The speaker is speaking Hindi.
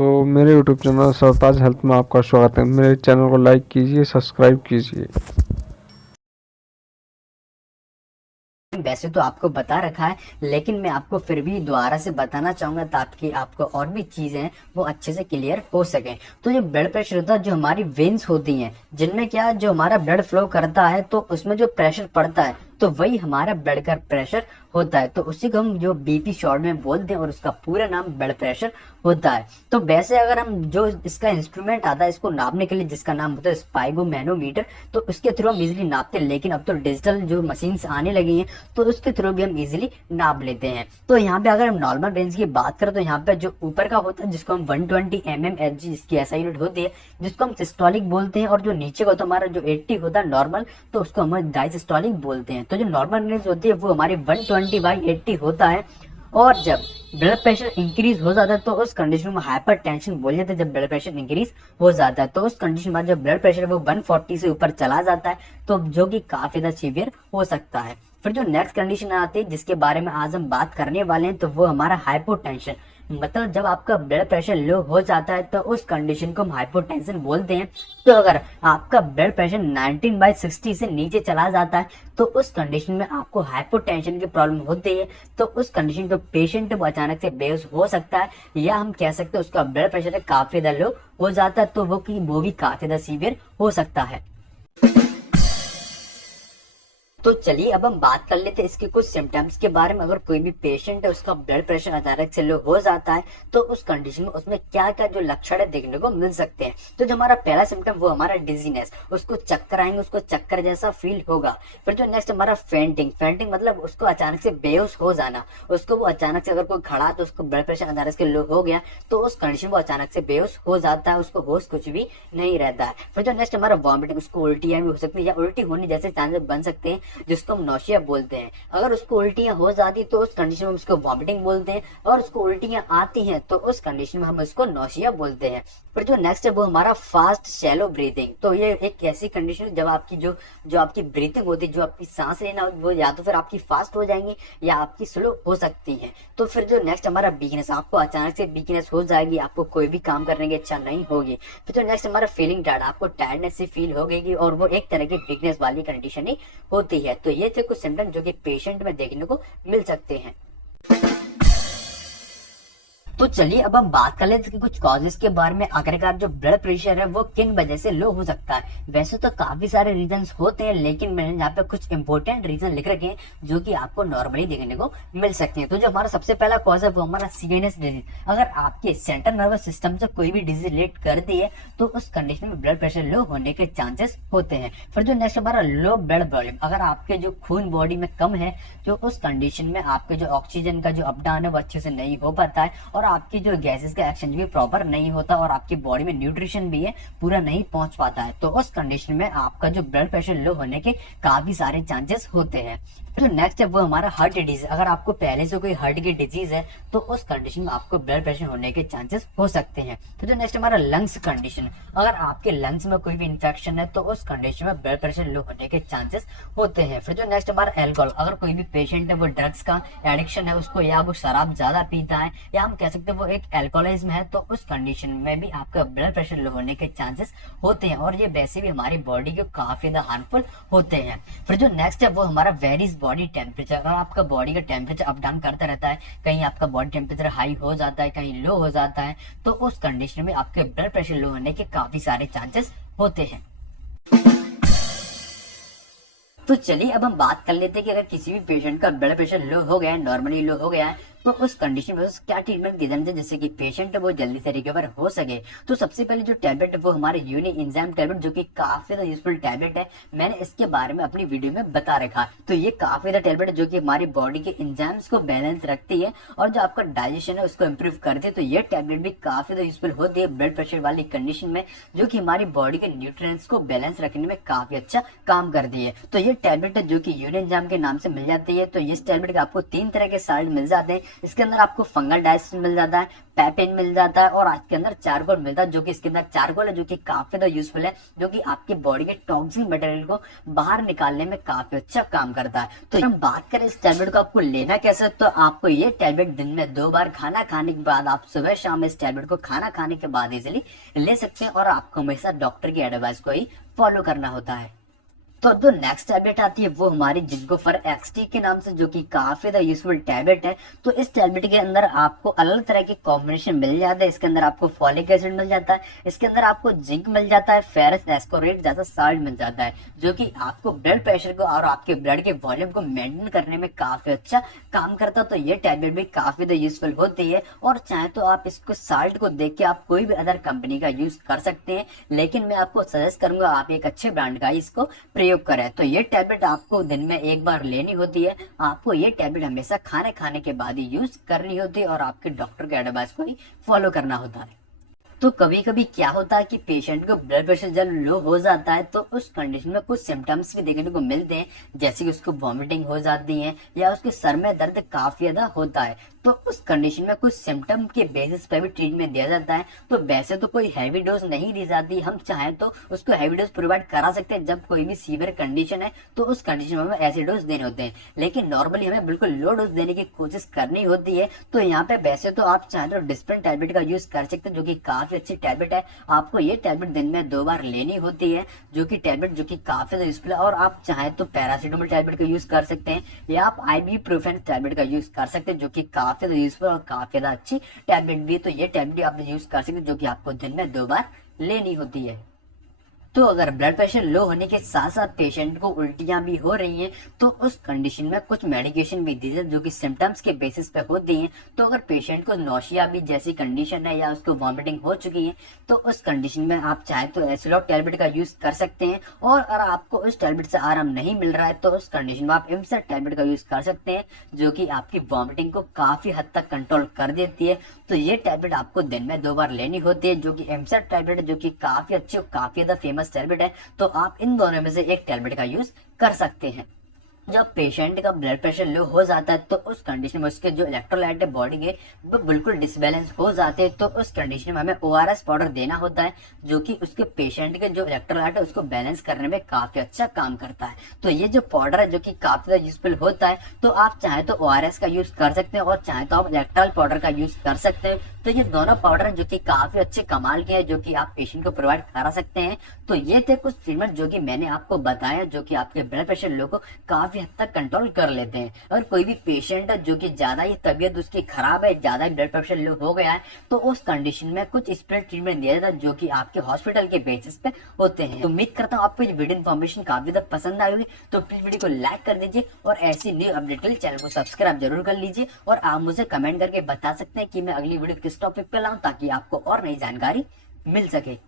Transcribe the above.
तो मेरे यूट्यूब चैनल सरताज हेल्थ में आपका स्वागत है। मेरे चैनल को लाइक कीजिए, सब्सक्राइब कीजिए। वैसे तो आपको बता रखा है, लेकिन मैं आपको फिर भी दोबारा से बताना चाहूंगा ताकि आपको और भी चीजें वो अच्छे से क्लियर हो सके। तो जो ब्लड प्रेशर होता है, जो हमारी वेन्स होती हैं जिनमें क्या जो हमारा ब्लड फ्लो करता है, तो उसमें जो प्रेशर पड़ता है तो वही हमारा ब्लड का प्रेशर होता है। तो उसी को हम जो बीपी शॉर्ट में बोलते हैं और उसका पूरा नाम ब्लड प्रेशर होता है। तो वैसे अगर हम जो इसका इंस्ट्रूमेंट आता है इसको नापने के लिए, जिसका नाम होता है स्पाइगोमैनोमीटर, तो उसके थ्रू हम इजिली नापते हैं। लेकिन अब तो डिजिटल जो मशीन आने लगी हैं तो उसके थ्रू भी हम इजिली नाप लेते हैं। तो यहाँ पे अगर हम नॉर्मल रेंज की बात करें तो यहाँ पे जो ऊपर का होता है जिसको हम 120 mm जिसकी एसआई यूनिट होती है, जिसको हम सिस्टोलिक बोलते हैं, और जो नीचे का होता है हमारा जो 80 होता है नॉर्मल, तो उसको हम डायसिस्टोलिक बोलते हैं। तो जो नॉर्मल रेंज होती है वो हमारी 120/80 होता है। और जब ब्लड प्रेशर इंक्रीज हो जाता है तो उस कंडीशन में हाइपर टेंशन बोल जाते हैं। जब ब्लड प्रेशर इंक्रीज हो जाता है तो उस कंडीशन में जब ब्लड प्रेशर वो 140 से ऊपर चला जाता है, तो जो कि काफी ज्यादा सीवियर हो सकता है। फिर जो नेक्स्ट कंडीशन आती है जिसके बारे में आज हम बात करने वाले हैं, तो वो हमारा हाइपोटेंशन। मतलब जब आपका ब्लड प्रेशर लो हो जाता है तो उस कंडीशन को हम हाइपोटेंशन बोलते हैं। तो अगर आपका ब्लड प्रेशर 19/60 से नीचे चला जाता है तो उस कंडीशन में आपको हाइपोटेंशन की प्रॉब्लम होती है। तो उस कंडीशन को पेशेंट वो अचानक से बेहोश हो सकता है, या हम कह सकते हैं उसका ब्लड प्रेशर काफी ज्यादा लो हो जाता है, तो वो भी काफी ज्यादा सीवियर हो सकता है। तो चलिए अब हम बात कर लेते हैं इसके कुछ सिम्टम्स के बारे में। अगर कोई भी पेशेंट है उसका ब्लड प्रेशर अचानक से लो हो जाता है तो उस कंडीशन में उसमें क्या क्या जो लक्षण है देखने को मिल सकते हैं। तो जो हमारा पहला सिम्टम वो हमारा डिजीनेस, उसको चक्कर आएंगे, उसको चक्कर जैसा फील होगा। फिर जो नेक्स्ट हमारा फेंटिंग, फेंटिंग मतलब उसको अचानक से बेहोश हो जाना। उसको वो अचानक से अगर कोई खड़ा तो उसको ब्लड प्रेशर अचानक से लो हो गया तो उस कंडीशन में वो अचानक से बेहोश हो जाता है, उसको होश कुछ भी नहीं रहता है। फिर जो नेक्स्ट हमारा वॉमिटिंग, उसको उल्टियां भी हो सकती है या उल्टी होने जैसे चांसेस बन सकते हैं जिसको हम नौशिया बोलते हैं। अगर उसको उल्टियां हो जाती तो उस कंडीशन में हम उसको वॉमिटिंग बोलते हैं, और उसको उल्टियां आती हैं तो उस कंडीशन में हम उसको नौशिया बोलते हैं। फिर जो नेक्स्ट है वो हमारा फास्ट शैलो ब्रीथिंग। तो ये एक ऐसी कंडीशन है जब आपकी जो जो आपकी ब्रीथिंग होती है, जो आपकी सांस लेना वो या तो फिर आपकी फास्ट हो जाएंगी या आपकी स्लो हो सकती है। तो फिर जो नेक्स्ट हमारा वीकनेस, आपको अचानक से वीकनेस हो जाएगी, आपको कोई भी काम करने की इच्छा नहीं होगी। फिर जो नेक्स्ट हमारा फीलिंग टायर्ड, आपको टायर्डनेस से फील हो गई और वो एक तरह की वीकनेस वाली कंडीशन ही होती है। तो ये थे कुछ सिम्टम जो कि पेशेंट में देखने को मिल सकते हैं। तो चलिए अब हम बात कर लेते हैं कि कुछ कॉजेस के बारे में। आखिरकार जो ब्लड प्रेशर है वो किन वजह से लो हो सकता है। वैसे तो काफी सारे रीजंस होते हैं, लेकिन मैंने यहाँ पे कुछ इंपॉर्टेंट रीजन लिख रखे हैं जो कि आपको नॉर्मली देखने को मिल सकते हैं। तो जो हमारा सबसे पहला कॉज है वो हमारा सीएनएस डिजीज। अगर आपके सेंट्रल नर्वस सिस्टम से कोई भी डिजीज रिलेट करती है तो उस कंडीशन में ब्लड प्रेशर लो होने के चांसेस होते हैं। फिर जो नेक्स्ट हमारा लो ब्लड वॉल्यूम, अगर आपके जो खून बॉडी में कम है तो उस कंडीशन में आपके जो ऑक्सीजन का जो अप डाउन है वो अच्छे से नहीं हो पाता है, और आपकी जो गैसेस का एक्सचेंज भी प्रॉपर नहीं होता, और आपकी बॉडी में न्यूट्रिशन भी है पूरा नहीं पहुंच पाता है। तो उस कंडीशन में आपका जो ब्लड प्रेशर लो होने के काफी सारे चांसेस होते हैं। जो नेक्स्ट है वो हमारा हार्ट डिजीज। अगर आपको पहले से कोई हार्ट की डिजीज है तो उस कंडीशन में आपको ब्लड प्रेशर होने के चांसेस हो सकते हैं। तो जो नेक्स्ट हमारा लंग्स कंडीशन, अगर आपके लंग्स में कोई भी इंफेक्शन है तो उस कंडीशन में ब्लड प्रेशर लो होने के चांसेस होते हैं। फिर जो नेक्स्ट हमारा एल्कोहल, अगर कोई भी पेशेंट है वो ड्रग्स का एडिक्शन है उसको, या वो शराब ज्यादा पीता है, या हम कह सकते हैं वो एक एल्कोहलिज्म है, तो उस कंडीशन में भी आपका ब्लड प्रेशर लो होने के चांसेस होते हैं, और ये वैसे भी हमारी बॉडी को काफी ज्यादा हार्मफुल होते हैं। फिर जो नेक्स्ट है वो हमारा वेरीज बॉडी टेम्परेचर। अगर आपका बॉडी का टेम्परेचर अप डाउन करता रहता है, कहीं आपका बॉडी टेम्परेचर हाई हो जाता है, कहीं लो हो जाता है, तो उस कंडीशन में आपके ब्लड प्रेशर लो होने के काफी सारे चांसेस होते हैं। तो चलिए अब हम बात कर लेते हैं कि अगर किसी भी पेशेंट का ब्लड प्रेशर लो हो गया है, नॉर्मली लो हो गया है, तो उस कंडीशन में क्या ट्रीटमेंट दी जानी चाहिए जिससे कि पेशेंट वो जल्दी से रिकवर हो सके। तो सबसे पहले जो टैबलेट है वो हमारे यूनि एंजाइम टैबलेट, जो कि काफी ज्यादा यूजफुल टैबलेट है। मैंने इसके बारे में अपनी वीडियो में बता रखा। तो ये काफी ज्यादा टैबलेट है जो कि हमारी बॉडी के एंजाइम्स को बैलेंस रखती है और जो आपका डाइजेशन है उसको इम्प्रूव करती है। तो ये टैबलेट भी काफी ज्यादा यूजफुल होती है ब्लड प्रेशर वाली कंडीशन में, जो कि हमारी बॉडी के न्यूट्रिएंट्स को बैलेंस रखने में काफी अच्छा काम करती है। तो ये टैबलेट है जो कि यूनि एंजाइम के नाम से मिल जाती है। तो इस टैबलेट के आपको 3 तरह के साइड मिल जाते हैं, इसके अंदर आपको फंगल डाइजेशन मिल जाता है, पेपिन मिल जाता है और आज के अंदर चारकोल मिलता है, जो कि इसके अंदर चारकोल है जो कि काफी ज्यादा यूजफुल है, जो कि आपके बॉडी के टॉक्सिक मटेरियल को बाहर निकालने में काफी अच्छा काम करता है। तो हम बात करें इस टैबलेट को आपको लेना कैसे, तो आपको ये टैबलेट दिन में 2 बार खाना खाने के बाद, आप सुबह शाम इस टैबलेट को खाना खाने के बाद इजिली ले सकते हैं और आपको हमेशा डॉक्टर की एडवाइस को ही फॉलो करना होता है। तो जो नेक्स्ट टैबलेट आती है वो हमारी जिंको फर एक्सटी के नाम से, जो कि काफी ज्यादा यूजफुल टैबलेट है। तो इस टैबलेट के अंदर आपको अलग अलग तरह के कॉम्बिनेशन मिल जाते हैं। इसके अंदर आपको फॉलिक एसिड मिल जाता है, इसके अंदर आपको जिंक मिल जाता है, फेरस एस्कोरेट जैसा साल्ट मिल जाता है, जो कि आपको ब्लड प्रेशर को और आपके ब्लड के वॉल्यूम को मेंटेन करने में काफी अच्छा काम करता है। तो ये टैबलेट भी काफी ज्यादा यूजफुल होती है और चाहे तो आप इसको साल्ट को देख के आप कोई भी अदर कंपनी का यूज कर सकते हैं, लेकिन मैं आपको सजेस्ट करूंगा आप एक अच्छे ब्रांड का इसको प्रयोग करें। तो ये टैबलेट आपको दिन में 1 बार लेनी होती है। आपको ये टैबलेट हमेशा खाने खाने के बाद ही यूज करनी होती है और आपके डॉक्टर के एडवाइस को ही फॉलो करना होता है। तो कभी कभी क्या होता है कि पेशेंट को ब्लड प्रेशर जब लो हो जाता है तो उस कंडीशन में कुछ सिम्टम्स भी देखने को मिलते हैं, जैसे कि उसको वॉमिटिंग हो जाती है या उसके सर में दर्द काफी ज्यादा होता है। तो उस कंडीशन में कुछ सिम्टम के बेसिस पे भी ट्रीटमेंट दिया जाता है। तो वैसे तो कोई हैवी डोज नहीं दी जाती, हम चाहें तो उसको हैवी डोज प्रोवाइड करा सकते हैं जब कोई भी सीवियर कंडीशन है, तो उस कंडीशन में हमें ऐसे डोज देने होते हैं, लेकिन नॉर्मली हमें बिल्कुल लो डोज देने की कोशिश करनी होती है। तो यहाँ पे वैसे तो आप चाहें तो डिस्पेंस टैबलेट का यूज कर सकते हैं, जो कि काफी अच्छी टैबलेट है। आपको ये टैबलेट दिन में 2 बार लेनी होती है, जो कि टैबलेट जो कि काफी ज्यादा यूजफुल है। और आप चाहें तो पैरासीटामोल टैबलेट का यूज कर सकते हैं या आप आइबुप्रोफेन टैबलेट का यूज कर सकते हैं, जो कि काफी ज्यादा यूजफुल और काफी ज्यादा अच्छी टैबलेट भी है। तो ये टैबलेट आप यूज कर सकते हैं, जो कि आपको दिन में 2 बार लेनी होती है। तो अगर ब्लड प्रेशर लो होने के साथ साथ पेशेंट को उल्टियां भी हो रही हैं, तो उस कंडीशन में कुछ मेडिकेशन भी दी जाए जो कि सिम्टम्स के बेसिस पे होती हैं। तो अगर पेशेंट को नौशिया भी जैसी कंडीशन है या उसको वॉमिटिंग हो चुकी है, तो उस कंडीशन में आप चाहे तो एसिलॉक टैबलेट का यूज कर सकते हैं। और अगर आपको उस टैबलेट से आराम नहीं मिल रहा है तो उस कंडीशन में आप इमसेट टैबलेट का यूज कर सकते हैं, जो कि आपकी वॉमिटिंग को काफी हद तक कंट्रोल कर देती है। तो ये टैबलेट आपको दिन में 2 बार लेनी होती है, जो कि इमसेट टैबलेट है, जो कि काफी अच्छी और काफी ज्यादा फेमस टैबलेट है। तो आप इन दोनों में से एक टैबलेट का यूज कर सकते हैं। जब पेशेंट का ब्लड प्रेशर लो हो जाता है तो उस कंडीशन में उसके जो इलेक्ट्रोलाइट है बॉडी के वो बिल्कुल डिसबैलेंस हो जाते हैं। तो उस कंडीशन में हमें ORS पाउडर देना होता है, जो कि उसके पेशेंट के जो इलेक्ट्रोलाइट है उसको बैलेंस करने में काफी अच्छा काम करता है। तो ये जो पाउडर है जो कि काफी ज्यादा यूजफुल होता है, तो आप चाहे तो ORS का यूज कर सकते हैं और चाहे तो आप इलेक्ट्रोल पाउडर का यूज कर सकते हैं। तो ये दोनों पाउडर है जो कि काफी अच्छे कमाल के हैं, जो कि आप पेशेंट को प्रोवाइड करा सकते हैं। तो ये थे कुछ ट्रीटमेंट जो कि मैंने आपको बताया, जो कि आपके ब्लड प्रेशर लो को काफी हद तक कंट्रोल कर लेते हैं। अगर कोई भी पेशेंट है जो कि ज्यादा ही तबीयत उसकी खराब है, ज्यादा ही ब्लड प्रेशर लो हो गया है, तो उस कंडीशन में कुछ स्पेशल ट्रीटमेंट दिया जाता है जो कि आपके हॉस्पिटल के बेसिस पे होते हैं। तो उम्मीद करता हूँ आपको ये वीडियो इन्फॉर्मेशन काफी ज्यादा पसंद आई होगी। तो प्लीज वीडियो को लाइक कर दीजिए और ऐसी न्यू अपडेट के लिए चैनल को सब्सक्राइब जरूर कर लीजिए। और आप मुझे कमेंट करके बता सकते हैं कि मैं अगली वीडियो किस टॉपिक पे लाऊं, ताकि आपको और नई जानकारी मिल सके।